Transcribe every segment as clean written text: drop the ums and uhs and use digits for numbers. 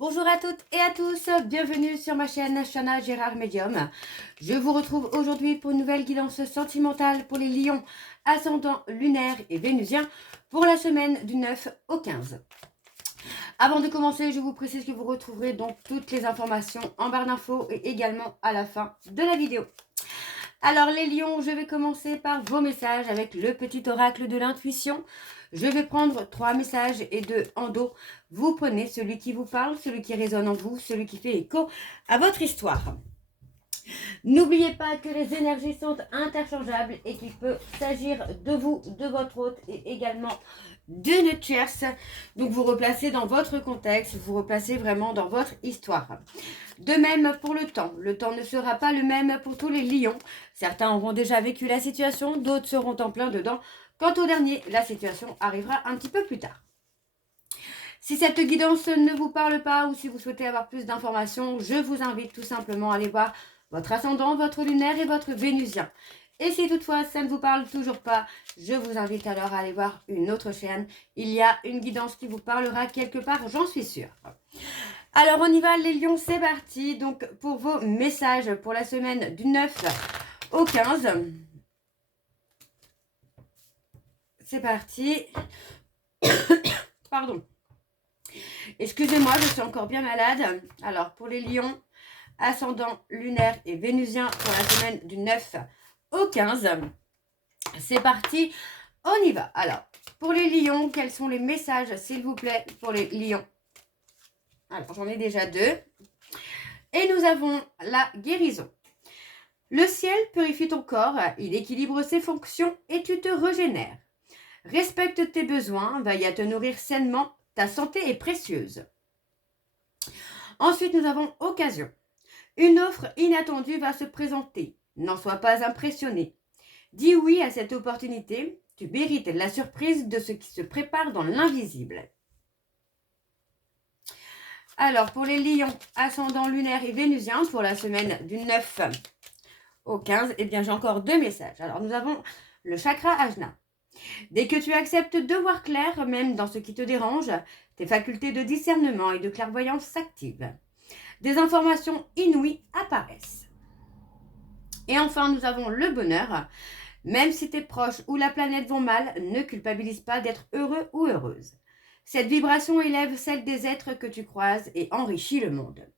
Bonjour à toutes et à tous, bienvenue sur ma chaîne Shana Gérard Medium. Je vous retrouve aujourd'hui pour une nouvelle guidance sentimentale pour les lions, ascendant lunaire et vénusien pour la semaine du 9 au 15. Avant de commencer, je vous précise que vous retrouverez donc toutes les informations en barre d'infos et également à la fin de la vidéo. Alors les lions, je vais commencer par vos messages avec le petit oracle de l'intuition. Je vais prendre 3 messages et 2 en dos. Vous prenez celui qui vous parle, celui qui résonne en vous, celui qui fait écho à votre histoire. N'oubliez pas que les énergies sont interchangeables et qu'il peut s'agir de vous, de votre hôte et également d'une tierce. Donc vous replacez dans votre contexte, vous replacez vraiment dans votre histoire. De même pour le temps. Le temps ne sera pas le même pour tous les lions. Certains auront déjà vécu la situation, d'autres seront en plein dedans. Quant au dernier, la situation arrivera un petit peu plus tard. Si cette guidance ne vous parle pas ou si vous souhaitez avoir plus d'informations, je vous invite tout simplement à aller voir votre ascendant, votre lunaire et votre vénusien. Et si toutefois ça ne vous parle toujours pas, je vous invite alors à aller voir une autre chaîne. Il y a une guidance qui vous parlera quelque part, j'en suis sûre. Alors on y va les lions, c'est parti. Donc pour vos messages pour la semaine du 9 au 15. C'est parti. Pardon. Excusez-moi, je suis encore bien malade. Alors pour les lions, ascendant lunaire et vénusien pour la semaine du 9 au 15. C'est parti, on y va. Alors, pour les lions, quels sont les messages, s'il vous plaît, pour les lions? Alors, j'en ai déjà 2. Et nous avons la guérison. Le ciel purifie ton corps, il équilibre ses fonctions et tu te régénères. Respecte tes besoins, veille à te nourrir sainement, ta santé est précieuse. Ensuite, nous avons occasion. Une offre inattendue va se présenter. N'en sois pas impressionné. Dis oui à cette opportunité. Tu mérites la surprise de ce qui se prépare dans l'invisible. Alors, pour les lions, ascendant lunaire et vénusien, pour la semaine du 9 au 15, eh bien, j'ai encore 2 messages. Alors, nous avons le chakra ajna. Dès que tu acceptes de voir clair, même dans ce qui te dérange, tes facultés de discernement et de clairvoyance s'activent. Des informations inouïes apparaissent. Et enfin, nous avons le bonheur. Même si tes proches ou la planète vont mal, ne culpabilise pas d'être heureux ou heureuse. Cette vibration élève celle des êtres que tu croises et enrichit le monde.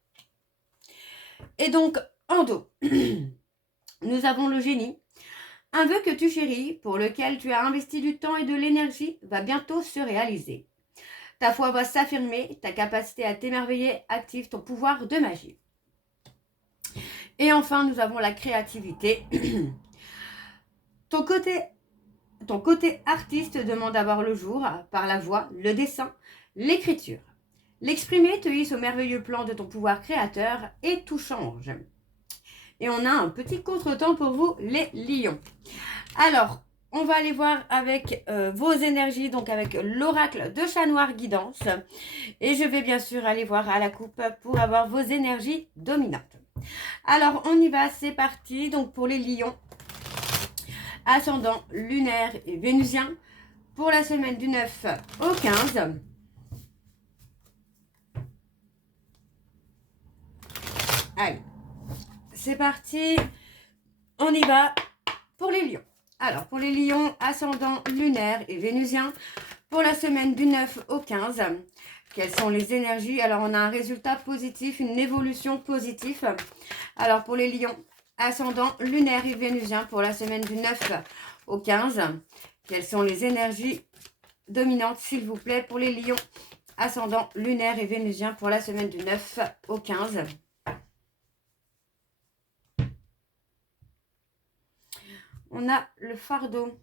Et donc, en dos, nous avons le génie. Un vœu que tu chéris, pour lequel tu as investi du temps et de l'énergie, va bientôt se réaliser. Ta foi va s'affirmer, ta capacité à t'émerveiller active ton pouvoir de magie. Et enfin, nous avons la créativité. Ton côté artiste demande à voir le jour par la voix, le dessin, l'écriture. L'exprimer te hisse au merveilleux plan de ton pouvoir créateur et tout change. Et on a un petit contretemps pour vous, les lions. Alors, on va aller voir avec vos énergies, donc avec l'oracle de Chat Noir Guidance. Et je vais bien sûr aller voir à la coupe pour avoir vos énergies dominantes. Alors, on y va, c'est parti. Donc, pour les lions, ascendant lunaire et vénusien, pour la semaine du 9 au 15. Allez, c'est parti. On y va pour les lions. Alors, pour les lions, ascendant lunaire et vénusien, pour la semaine du 9 au 15, quelles sont les énergies? Alors, on a un résultat positif, une évolution positive. Alors, pour les lions, ascendant lunaire et vénusien, pour la semaine du 9 au 15, quelles sont les énergies dominantes, s'il vous plaît, pour les lions, ascendant lunaire et vénusien, pour la semaine du 9 au 15? On a le fardeau.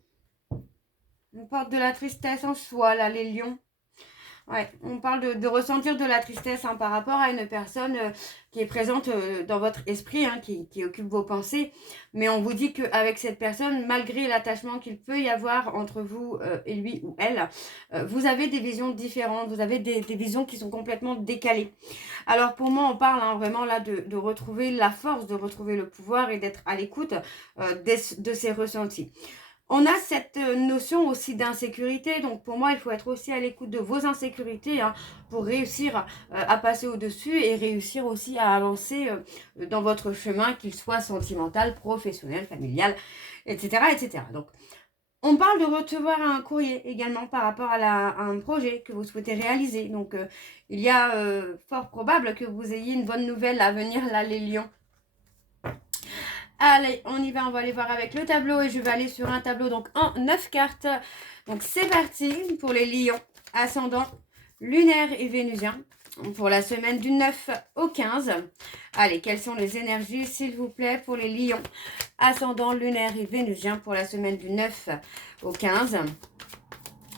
On porte de la tristesse en soi, là, les lions. Ouais, on parle de ressentir de la tristesse par rapport à une personne qui est présente dans votre esprit, qui occupe vos pensées. Mais on vous dit qu'avec cette personne, malgré l'attachement qu'il peut y avoir entre vous et lui ou elle, vous avez des visions différentes, vous avez des visions qui sont complètement décalées. Alors pour moi, on parle vraiment là de retrouver la force, de retrouver le pouvoir et d'être à l'écoute de ces ressentis. On a cette notion aussi d'insécurité, donc pour moi, il faut être aussi à l'écoute de vos insécurités hein, pour réussir à passer au-dessus et réussir aussi à avancer dans votre chemin, qu'il soit sentimental, professionnel, familial, etc. etc. Donc, on parle de recevoir un courrier également par rapport à un projet que vous souhaitez réaliser. Donc, il y a fort probable que vous ayez une bonne nouvelle à venir là, les lions. Allez, on y va, on va aller voir avec le tableau et je vais aller sur un tableau donc en 9 cartes. Donc c'est parti pour les lions, ascendant, lunaire et vénusien pour la semaine du 9 au 15. Allez, quelles sont les énergies s'il vous plaît pour les lions, ascendant, lunaire et vénusien pour la semaine du 9 au 15.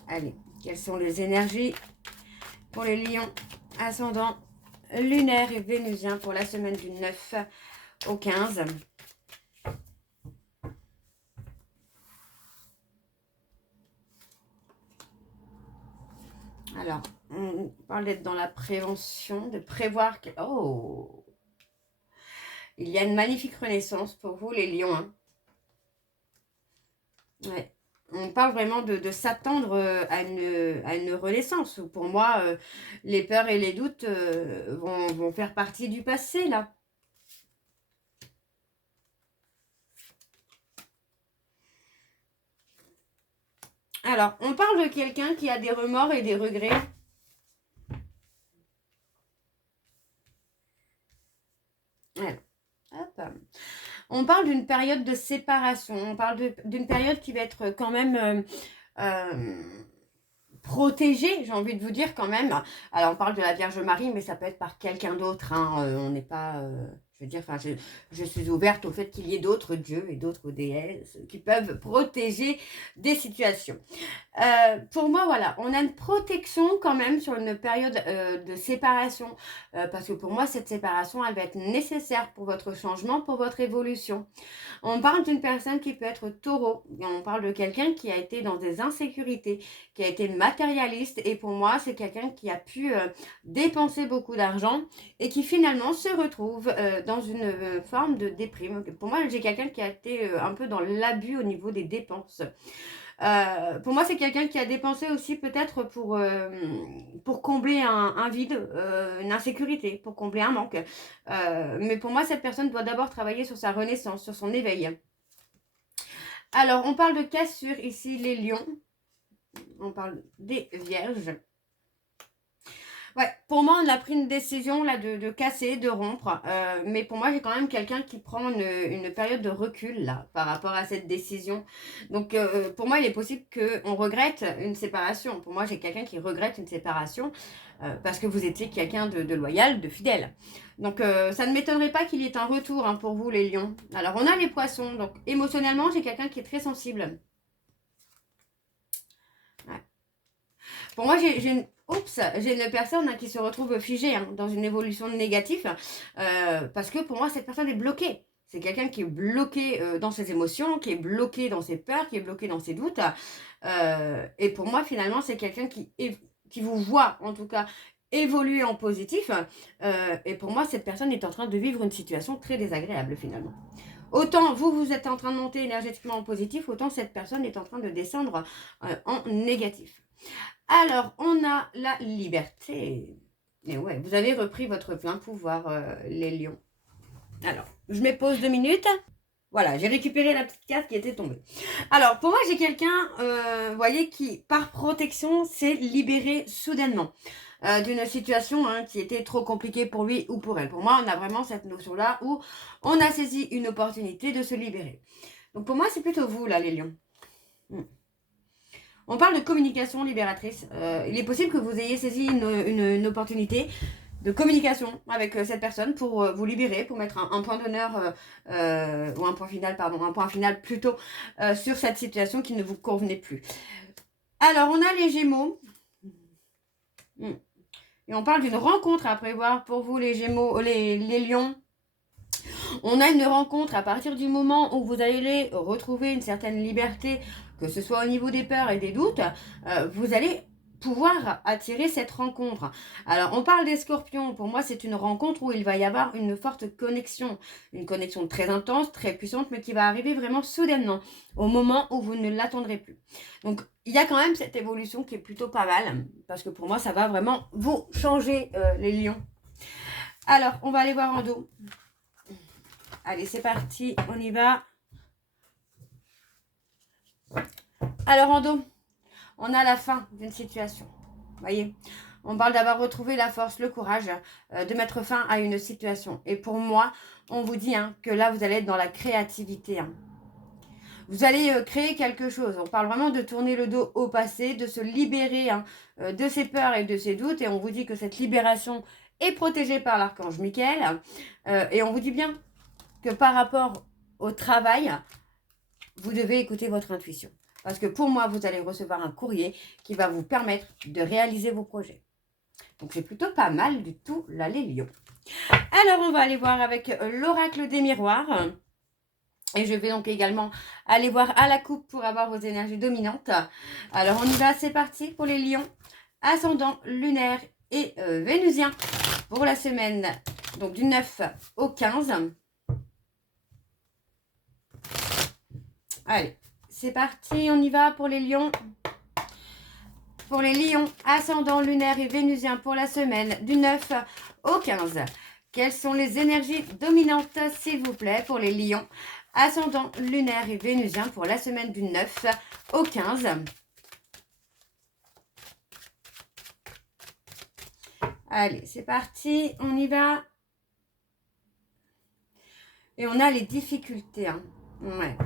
Allez, quelles sont les énergies pour les lions, ascendant, lunaire et vénusien pour la semaine du 9 au 15. Alors, on parle d'être dans la prévention, de prévoir que... Oh! Il y a une magnifique renaissance pour vous, les lions. Hein. Ouais. On parle vraiment de s'attendre à une renaissance. Pour moi, les peurs et les doutes vont faire partie du passé, là. Alors, on parle de quelqu'un qui a des remords et des regrets. Ouais. Hop. On parle d'une période de séparation. On parle d'une période qui va être quand même protégée, j'ai envie de vous dire quand même. Alors, on parle de la Vierge Marie, mais ça peut être par quelqu'un d'autre. Hein. On n'est pas... je veux dire, enfin, je suis ouverte au fait qu'il y ait d'autres dieux et d'autres déesses qui peuvent protéger des situations. Pour moi, voilà, on a une protection quand même sur une période de séparation. Parce que pour moi, cette séparation, elle va être nécessaire pour votre changement, pour votre évolution. On parle d'une personne qui peut être taureau. On parle de quelqu'un qui a été dans des insécurités, qui a été matérialiste. Et pour moi, c'est quelqu'un qui a pu dépenser beaucoup d'argent et qui finalement se retrouve dans une forme de déprime. Pour moi, j'ai quelqu'un qui a été un peu dans l'abus au niveau des dépenses. Pour moi, c'est quelqu'un qui a dépensé aussi peut-être pour combler un vide, une insécurité, pour combler un manque. Mais pour moi, cette personne doit d'abord travailler sur sa renaissance, sur son éveil. Alors, on parle de cassure ici, les lions. On parle des vierges. Ouais, pour moi, on a pris une décision là de casser, de rompre. Mais pour moi, j'ai quand même quelqu'un qui prend une période de recul là par rapport à cette décision. Donc, pour moi, il est possible qu'on regrette une séparation. Pour moi, j'ai quelqu'un qui regrette une séparation parce que vous étiez quelqu'un de loyal, de fidèle. Donc, ça ne m'étonnerait pas qu'il y ait un retour hein, pour vous, les lions. Alors, on a les poissons. Donc, émotionnellement, j'ai quelqu'un qui est très sensible. Ouais. Pour moi, j'ai une personne hein, qui se retrouve figée hein, dans une évolution négative parce que pour moi, cette personne est bloquée. C'est quelqu'un qui est bloqué dans ses émotions, qui est bloqué dans ses peurs, qui est bloqué dans ses doutes. Et pour moi, finalement, c'est quelqu'un qui vous voit, en tout cas, évoluer en positif. Et pour moi, cette personne est en train de vivre une situation très désagréable, finalement. Autant vous êtes en train de monter énergétiquement en positif, autant cette personne est en train de descendre en négatif. Alors, on a la liberté. Et ouais, vous avez repris votre plein pouvoir, les lions. Alors, je me pose 2 minutes. Voilà, j'ai récupéré la petite carte qui était tombée. Alors, pour moi, j'ai quelqu'un, vous voyez, qui, par protection, s'est libéré soudainement d'une situation hein, qui était trop compliquée pour lui ou pour elle. Pour moi, on a vraiment cette notion-là où on a saisi une opportunité de se libérer. Donc, pour moi, c'est plutôt vous, là, les lions. On parle de communication libératrice. Il est possible que vous ayez saisi une opportunité de communication avec cette personne pour vous libérer, pour mettre un point d'honneur ou un point final, pardon, un point final plutôt sur cette situation qui ne vous convenait plus. Alors, on a les Gémeaux. Et on parle d'une rencontre à prévoir pour vous, les Gémeaux, les Lions. On a une rencontre à partir du moment où vous allez retrouver une certaine liberté, que ce soit au niveau des peurs et des doutes, vous allez pouvoir attirer cette rencontre. Alors, on parle des scorpions. Pour moi, c'est une rencontre où il va y avoir une forte connexion. Une connexion très intense, très puissante, mais qui va arriver vraiment soudainement, au moment où vous ne l'attendrez plus. Donc, il y a quand même cette évolution qui est plutôt pas mal, parce que pour moi, ça va vraiment vous changer, les lions. Alors, on va aller voir en dos. Allez, c'est parti, on y va. Alors, en dos, on a la fin d'une situation. Vous voyez, on parle d'avoir retrouvé la force, le courage de mettre fin à une situation. Et pour moi, on vous dit que là, vous allez être dans la créativité. Vous allez créer quelque chose. On parle vraiment de tourner le dos au passé, de se libérer de ses peurs et de ses doutes. Et on vous dit que cette libération est protégée par l'archange Michael. Et on vous dit bien que par rapport au travail, vous devez écouter votre intuition. Parce que pour moi, vous allez recevoir un courrier qui va vous permettre de réaliser vos projets. Donc, c'est plutôt pas mal du tout, là, les lions. Alors, on va aller voir avec l'oracle des miroirs. Et je vais donc également aller voir à la coupe pour avoir vos énergies dominantes. Alors, on y va, c'est parti pour les lions. Ascendant, lunaire et vénusien pour la semaine donc du 9 au 15. Allez, c'est parti, on y va pour les lions. Pour les lions, ascendant, lunaire et vénusien pour la semaine du 9 au 15. Quelles sont les énergies dominantes, s'il vous plaît, pour les lions, ascendant, lunaire et vénusien pour la semaine du 9 au 15. Allez, c'est parti, on y va. Et on a les difficultés. Ouais.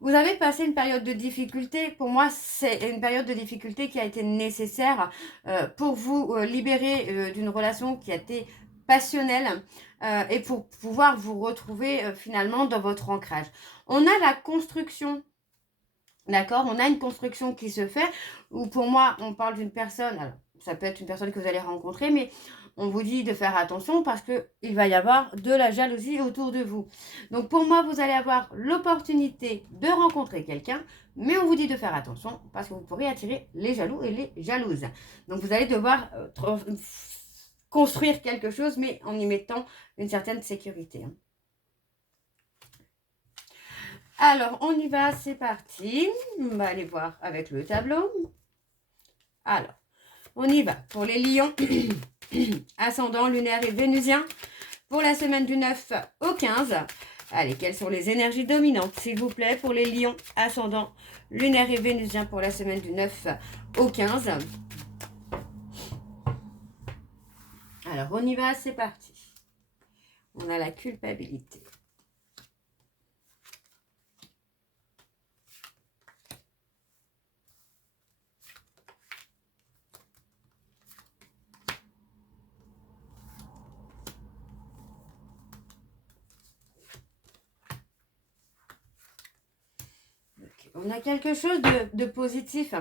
Vous avez passé une période de difficulté. Pour moi, c'est une période de difficulté qui a été nécessaire pour vous libérer d'une relation qui a été passionnelle et pour pouvoir vous retrouver finalement dans votre ancrage. On a la construction, d'accord? On a une construction qui se fait où pour moi, on parle d'une personne, alors, ça peut être une personne que vous allez rencontrer, mais on vous dit de faire attention parce qu'il va y avoir de la jalousie autour de vous. Donc pour moi, vous allez avoir l'opportunité de rencontrer quelqu'un, mais on vous dit de faire attention parce que vous pourrez attirer les jaloux et les jalouses. Donc vous allez devoir construire quelque chose, mais en y mettant une certaine sécurité. Alors, on y va, c'est parti. On va aller voir avec le tableau. Alors, on y va pour les lions. Ascendant, lunaire et vénusien pour la semaine du 9 au 15. Allez, quelles sont les énergies dominantes, s'il vous plaît, pour les lions, ascendant, lunaire et vénusien pour la semaine du 9 au 15. Alors, on y va, c'est parti. On a la culpabilité. On a quelque chose de positif.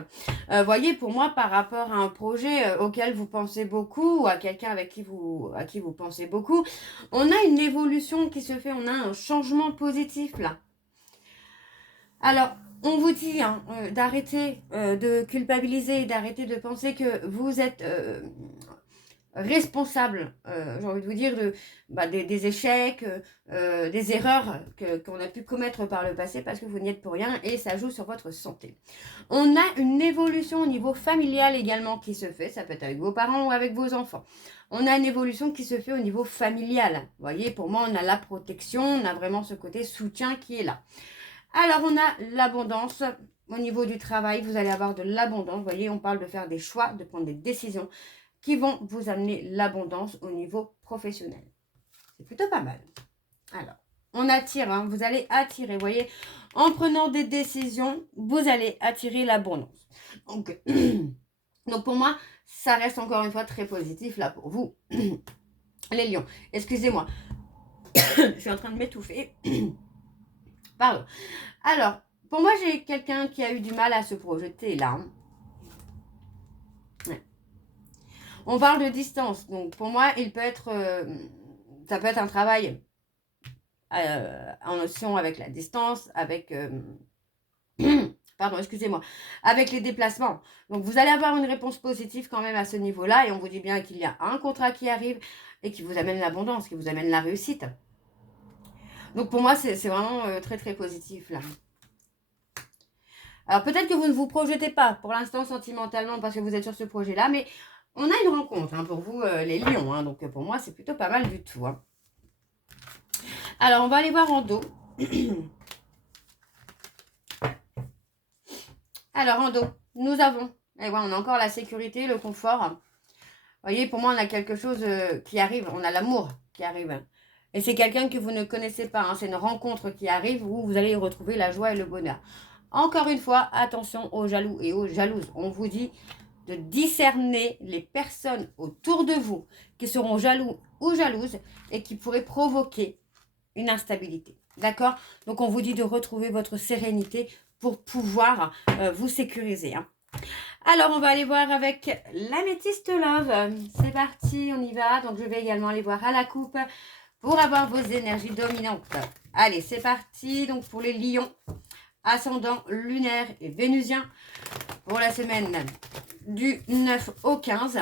Voyez, pour moi, par rapport à un projet auquel vous pensez beaucoup, ou à quelqu'un à qui vous pensez beaucoup, on a une évolution qui se fait, on a un changement positif là. Alors, on vous dit d'arrêter de culpabiliser, d'arrêter de penser que vous êtes responsable, j'ai envie de vous dire, des échecs, des erreurs qu'on a pu commettre par le passé parce que vous n'y êtes pour rien et ça joue sur votre santé. On a une évolution au niveau familial également qui se fait, ça peut être avec vos parents ou avec vos enfants. On a une évolution qui se fait au niveau familial. Vous voyez, pour moi, on a la protection, on a vraiment ce côté soutien qui est là. Alors, on a l'abondance. Au niveau du travail, vous allez avoir de l'abondance. Vous voyez, on parle de faire des choix, de prendre des décisions qui vont vous amener l'abondance au niveau professionnel. C'est plutôt pas mal. Alors, on attire, vous allez attirer, vous voyez, en prenant des décisions, vous allez attirer l'abondance. Donc, donc, pour moi, ça reste encore une fois très positif là pour vous, les lions. Excusez-moi, je suis en train de m'étouffer. Pardon. Alors, pour moi, j'ai quelqu'un qui a eu du mal à se projeter là. Ouais. On parle de distance. Donc, pour moi, il peut être, ça peut être un travail en notion avec la distance, avec pardon, excusez-moi, avec les déplacements. Donc, vous allez avoir une réponse positive quand même à ce niveau-là. Et on vous dit bien qu'il y a un contrat qui arrive et qui vous amène l'abondance, qui vous amène la réussite. Donc, pour moi, c'est vraiment très, très positif, là. Alors, peut-être que vous ne vous projetez pas pour l'instant sentimentalement parce que vous êtes sur ce projet-là, mais on a une rencontre hein, pour vous, les lions. Hein, donc, pour moi, c'est plutôt pas mal du tout. Hein. Alors, on va aller voir en dos. Alors, en dos, nous avons, et voilà, on a encore la sécurité, le confort. Vous voyez, pour moi, on a quelque chose qui arrive. On a l'amour qui arrive. Et c'est quelqu'un que vous ne connaissez pas. Hein, c'est une rencontre qui arrive où vous allez retrouver la joie et le bonheur. Encore une fois, attention aux jaloux et aux jalouses. On vous dit de discerner les personnes autour de vous qui seront jaloux ou jalouses et qui pourraient provoquer une instabilité. D'accord? Donc, on vous dit de retrouver votre sérénité pour pouvoir vous sécuriser. Hein. Alors, on va aller voir avec l'améthyste love. C'est parti, on y va. Donc, je vais également aller voir à la coupe pour avoir vos énergies dominantes. Allez, c'est parti. Donc, pour les lions, ascendant lunaire et vénusien, pour la semaine du 9 au 15.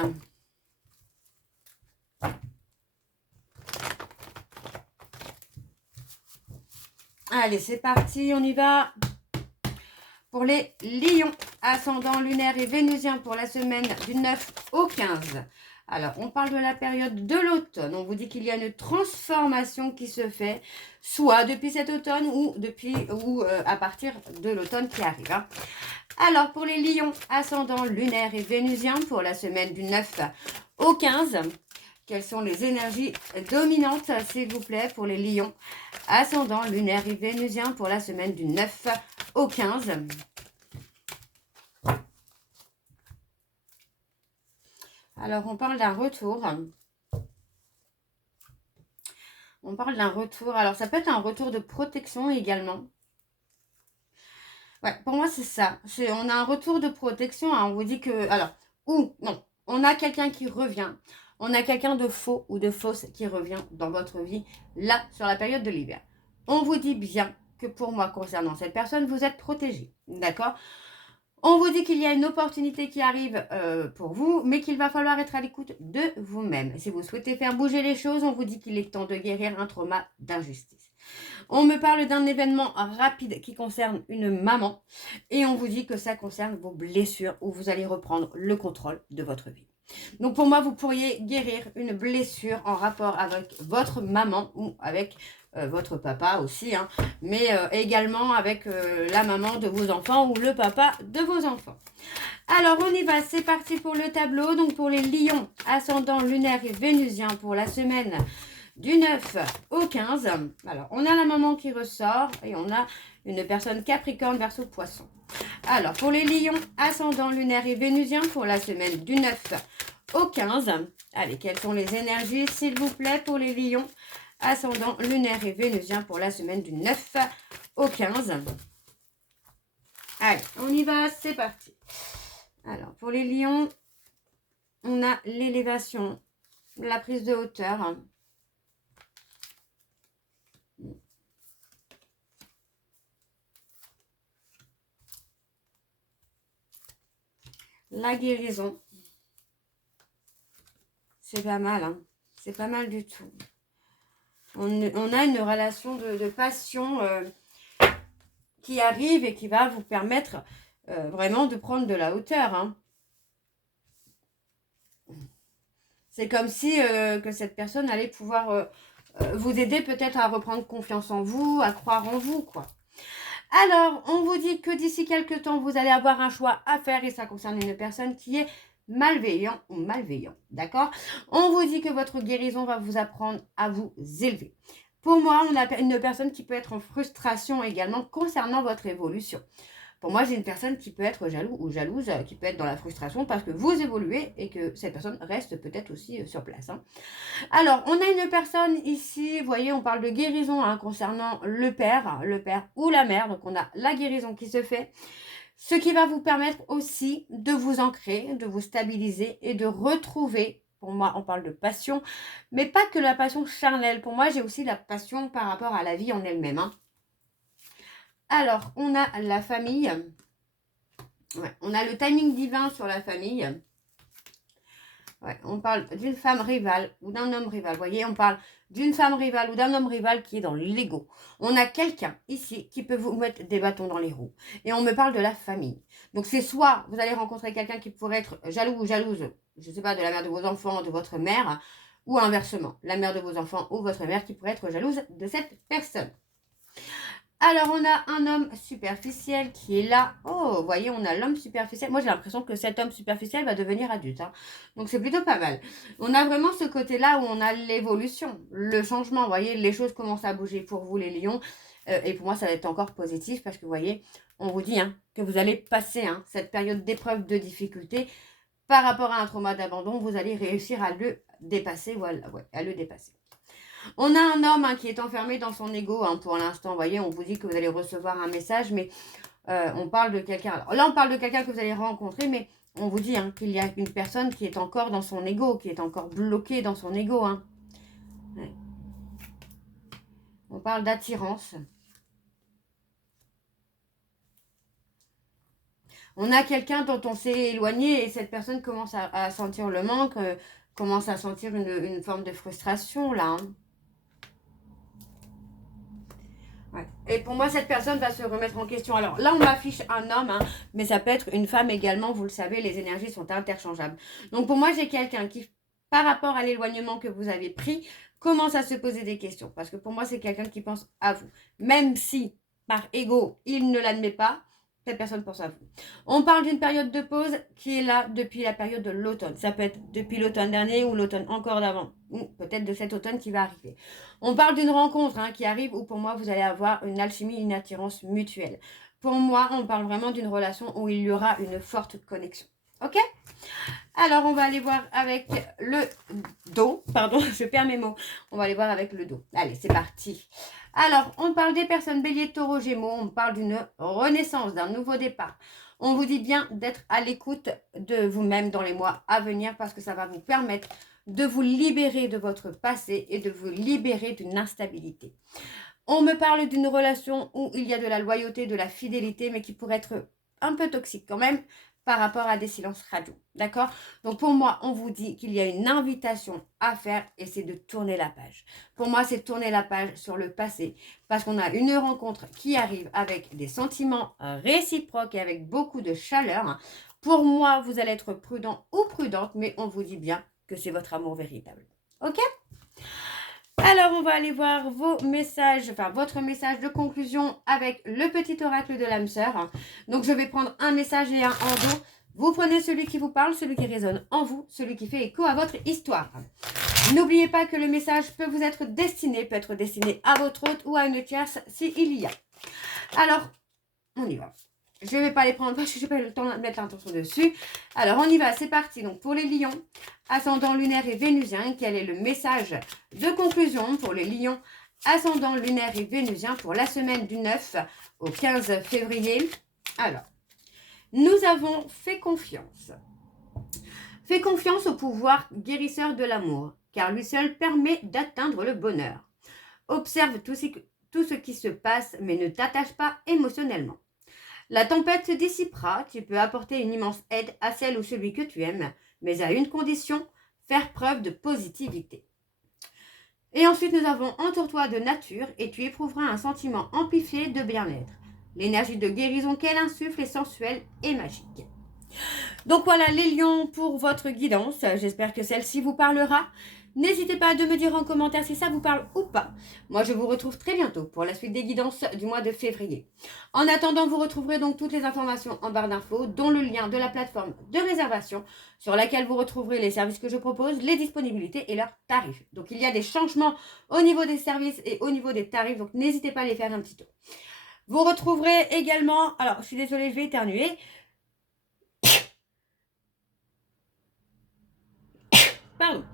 Allez, c'est parti, on y va. Pour les lions, ascendant lunaire et vénusien pour la semaine du 9 au 15. Alors, on parle de la période de l'automne. On vous dit qu'il y a une transformation qui se fait, soit depuis cet automne ou à partir de l'automne qui arrive. Hein. Alors, pour les lions, ascendant lunaire et vénusien pour la semaine du 9 au 15, quelles sont les énergies dominantes, s'il vous plaît, pour les lions, ascendant lunaire et vénusien pour la semaine du 9 au 15. Alors, on parle d'un retour. On parle d'un retour. Alors, ça peut être un retour de protection également. Ouais, pour moi, c'est ça. On a un retour de protection. Hein. On vous dit que... Alors, ou non, on a quelqu'un qui revient. On a quelqu'un de faux ou de fausse qui revient dans votre vie, là, sur la période de l'hiver. On vous dit bien que pour moi, concernant cette personne, vous êtes protégé. D'accord ? On vous dit qu'il y a une opportunité qui arrive pour vous, mais qu'il va falloir être à l'écoute de vous-même. Si vous souhaitez faire bouger les choses, on vous dit qu'il est temps de guérir un trauma d'injustice. On me parle d'un événement rapide qui concerne une maman et on vous dit que ça concerne vos blessures où vous allez reprendre le contrôle de votre vie. Donc pour moi, vous pourriez guérir une blessure en rapport avec votre maman ou avec votre papa aussi, hein, mais également avec la maman de vos enfants ou le papa de vos enfants. Alors on y va, c'est parti pour le tableau. Donc pour les lions, ascendant lunaire et vénusien pour la semaine du 9 au 15. Alors on a la maman qui ressort et on a une personne capricorne verseau poisson. Alors pour les lions, ascendant lunaire et vénusien pour la semaine du 9 au 15. Allez, quelles sont les énergies s'il vous plaît pour les lions, ascendant lunaire et vénusien pour la semaine du 9 au 15. Allez, on y va, c'est parti. Alors, pour les lions, on a l'élévation, la prise de hauteur. La guérison. C'est pas mal, hein. C'est pas mal du tout. On a une relation de passion qui arrive et qui va vous permettre vraiment de prendre de la hauteur. Hein. C'est comme si que cette personne allait pouvoir vous aider peut-être à reprendre confiance en vous, à croire en vous, quoi. Alors, on vous dit que d'ici quelques temps, vous allez avoir un choix à faire et ça concerne une personne qui est malveillant ou malveillant, d'accord? On vous dit que votre guérison va vous apprendre à vous élever. Pour moi, on a une personne qui peut être en frustration également concernant votre évolution. Pour moi, j'ai une personne qui peut être jaloux ou jalouse, qui peut être dans la frustration parce que vous évoluez et que cette personne reste peut-être aussi sur place. Hein. Alors, on a une personne ici, vous voyez, on parle de guérison hein, concernant le père ou la mère. Donc, on a la guérison qui se fait. Ce qui va vous permettre aussi de vous ancrer, de vous stabiliser et de retrouver, pour moi on parle de passion, mais pas que la passion charnelle. Pour moi j'ai aussi la passion par rapport à la vie en elle-même. Hein. Alors on a la famille, Ouais, on a le timing divin sur la famille. Ouais, on parle d'une femme rivale ou d'un homme rival. Vous voyez, on parle d'une femme rivale ou d'un homme rival qui est dans l'ego. On a quelqu'un ici qui peut vous mettre des bâtons dans les roues. Et on me parle de la famille. Donc c'est soit vous allez rencontrer quelqu'un qui pourrait être jaloux ou jalouse, je ne sais pas, de la mère de vos enfants, de votre mère, ou inversement, la mère de vos enfants ou votre mère qui pourrait être jalouse de cette personne. Alors, on a un homme superficiel qui est là. Oh, vous voyez, on a l'homme superficiel. Moi, j'ai l'impression que cet homme superficiel va devenir adulte. Hein. Donc, c'est plutôt pas mal. On a vraiment ce côté-là où on a l'évolution, le changement. Vous voyez, les choses commencent à bouger pour vous, les lions. Et pour moi, ça va être encore positif parce que, vous voyez, on vous dit que vous allez passer cette période d'épreuve, de difficulté. Par rapport à un trauma d'abandon, vous allez réussir à le dépasser. Voilà, ouais, à le dépasser. On a un homme qui est enfermé dans son ego pour l'instant. Vous voyez, on vous dit que vous allez recevoir un message, mais on parle de quelqu'un. Alors là, on parle de quelqu'un que vous allez rencontrer, mais on vous dit qu'il y a une personne qui est encore dans son ego, qui est encore bloquée dans son ego. Ouais. On parle d'attirance. On a quelqu'un dont on s'est éloigné et cette personne commence à sentir le manque, commence à sentir une forme de frustration là. Ouais. Et pour moi, cette personne va se remettre en question. Alors là, on m'affiche un homme, mais ça peut être une femme également. Vous le savez, les énergies sont interchangeables. Donc pour moi, j'ai quelqu'un qui, par rapport à l'éloignement que vous avez pris, commence à se poser des questions. Parce que pour moi, c'est quelqu'un qui pense à vous. Même si, par ego, il ne l'admet pas, cette personne pense à vous. On parle d'une période de pause qui est là depuis la période de l'automne. Ça peut être depuis l'automne dernier ou l'automne encore d'avant. Ou peut-être de cet automne qui va arriver. On parle d'une rencontre qui arrive où pour moi vous allez avoir une alchimie, une attirance mutuelle. Pour moi, on parle vraiment d'une relation où il y aura une forte connexion. Ok ? Alors, on va aller voir avec le dos. Pardon, je perds mes mots. On va aller voir avec le dos. Allez, c'est parti. Alors, on parle des personnes bélier, taureau, gémeaux. On parle d'une renaissance, d'un nouveau départ. On vous dit bien d'être à l'écoute de vous-même dans les mois à venir parce que ça va vous permettre de vous libérer de votre passé et de vous libérer d'une instabilité. On me parle d'une relation où il y a de la loyauté, de la fidélité, mais qui pourrait être un peu toxique quand même par rapport à des silences radio. D'accord ? Donc pour moi, on vous dit qu'il y a une invitation à faire et c'est de tourner la page. Pour moi, c'est tourner la page sur le passé parce qu'on a une rencontre qui arrive avec des sentiments réciproques et avec beaucoup de chaleur. Pour moi, vous allez être prudent ou prudente, mais on vous dit bien que c'est votre amour véritable. Ok ? Alors, on va aller voir vos messages, enfin votre message de conclusion avec le petit oracle de l'âme sœur. Donc, je vais prendre un message et un en dos. Vous prenez celui qui vous parle, celui qui résonne en vous, celui qui fait écho à votre histoire. N'oubliez pas que le message peut vous être destiné, peut être destiné à votre hôte ou à une tierce s'il y a. Alors, on y va. Je ne vais pas les prendre parce que je n'ai pas eu le temps de mettre l'intention dessus. Alors, on y va, c'est parti. Donc, pour les lions, ascendant lunaire et vénusien, quel est le message de conclusion pour les lions, ascendant lunaire et vénusien pour la semaine du 9 au 15 février? Alors, nous avons fait confiance. Fais confiance au pouvoir guérisseur de l'amour, car lui seul permet d'atteindre le bonheur. Observe tout ce qui se passe, mais ne t'attache pas émotionnellement. La tempête se dissipera, tu peux apporter une immense aide à celle ou celui que tu aimes, mais à une condition, faire preuve de positivité. Et ensuite, nous avons entoure-toi de nature et tu éprouveras un sentiment amplifié de bien-être. L'énergie de guérison qu'elle insuffle est sensuelle et magique. Donc voilà les lions pour votre guidance. J'espère que celle-ci vous parlera. N'hésitez pas à me dire en commentaire si ça vous parle ou pas. Moi, je vous retrouve très bientôt pour la suite des guidances du mois de février. En attendant, vous retrouverez donc toutes les informations en barre d'infos, dont le lien de la plateforme de réservation sur laquelle vous retrouverez les services que je propose, les disponibilités et leurs tarifs. Donc, il y a des changements au niveau des services et au niveau des tarifs, donc n'hésitez pas à les faire un petit tour. Vous retrouverez également, alors je suis désolée, je vais éternuer. Pardon.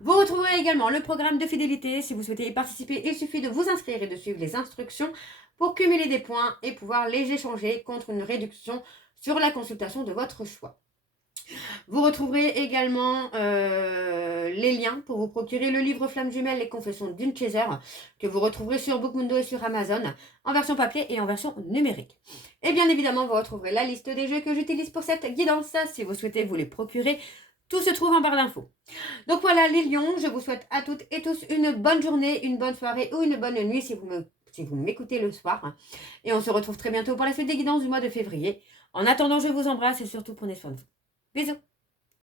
Vous retrouverez également le programme de fidélité. Si vous souhaitez y participer, il suffit de vous inscrire et de suivre les instructions pour cumuler des points et pouvoir les échanger contre une réduction sur la consultation de votre choix. Vous retrouverez également les liens pour vous procurer le livre Flamme Jumelle, les confessions d'une chaser, que vous retrouverez sur Bookmundo et sur Amazon, en version papier et en version numérique. Et bien évidemment, vous retrouverez la liste des jeux que j'utilise pour cette guidance, si vous souhaitez vous les procurer. Tout se trouve en barre d'infos. Donc voilà les lions, je vous souhaite à toutes et tous une bonne journée, une bonne soirée ou une bonne nuit si vous m'écoutez le soir. Et on se retrouve très bientôt pour la suite des guidances du mois de février. En attendant, je vous embrasse et surtout prenez soin de vous. Bisous.